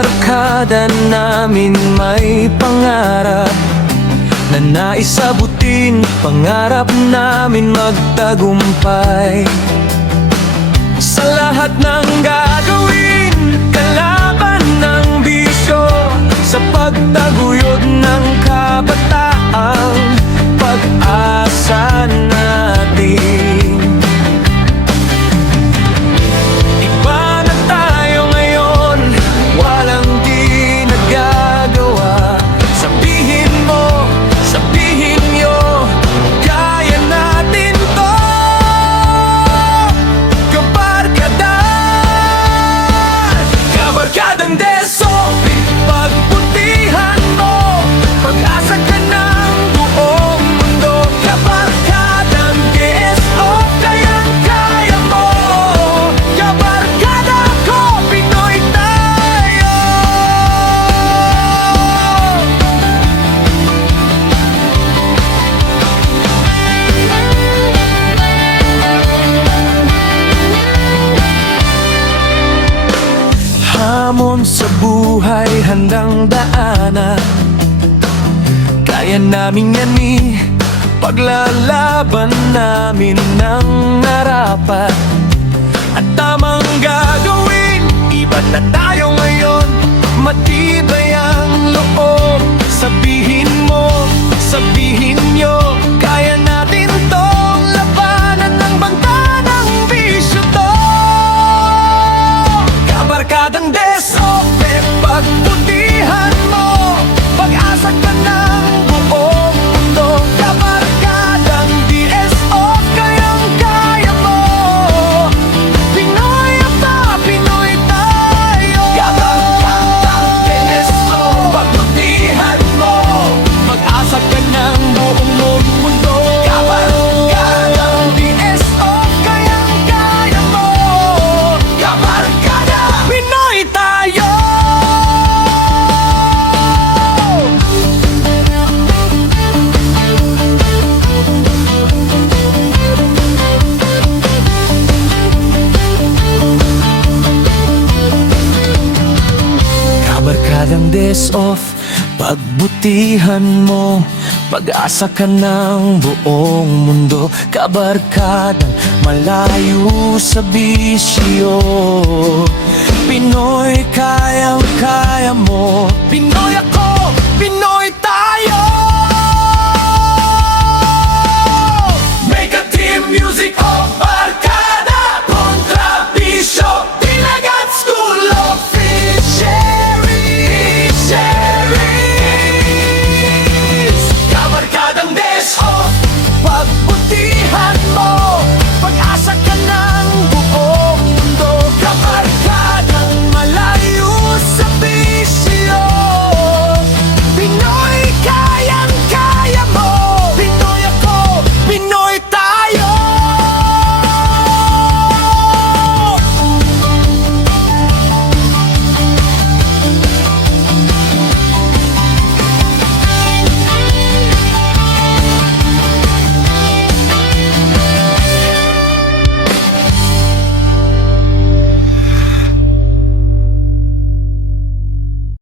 Kabarkada namin may pangarap na naisabutin, pangarap namin magtagumpay. Sa lahat ng gagawin, kalaban ng bisyo, sa pagtaguyod ng kabataang pag-asa natin. Iba na tayo ngayon, walang di nagagawa. Sabihin mo, sabihin nyo, kaya natin to. Kabarkada, kabarkadang deso, pagbutihan mo, pag-asa ka ng buong mundo. Kabarkadang DSO, kayang-kaya mo. Kabarkada ko, Pinoy tayo. Hamon sa buhay handang daanan, kaya namin yan paglalaban namin ng narapat at tamang gagawin. Iba na tayo ngayon, matibay ang loob. Sabihin mo, sabihin nyo, kaya natin tong labanan ng banta ng bisyo to. Kabarkadang deso, pagbutihan mo, pag-asa ka ng buong mundo. Kabarkadang DSO, kayang-kaya mo. Pinoy ata, Pinoy tayo. Kabarkadang DSO, pagbutihan mo, pag-asa ka ng buong mundo. Kabarkadang DSO, kayang-kaya mo. Kabarkada, Pinoy tayo. Kabarkadang days off, pagbutihan mo, pag-asa ka ng buong mundo. Kabarkadang malayo sa bisyo, Pinoy kayang-kaya mo. Pinoy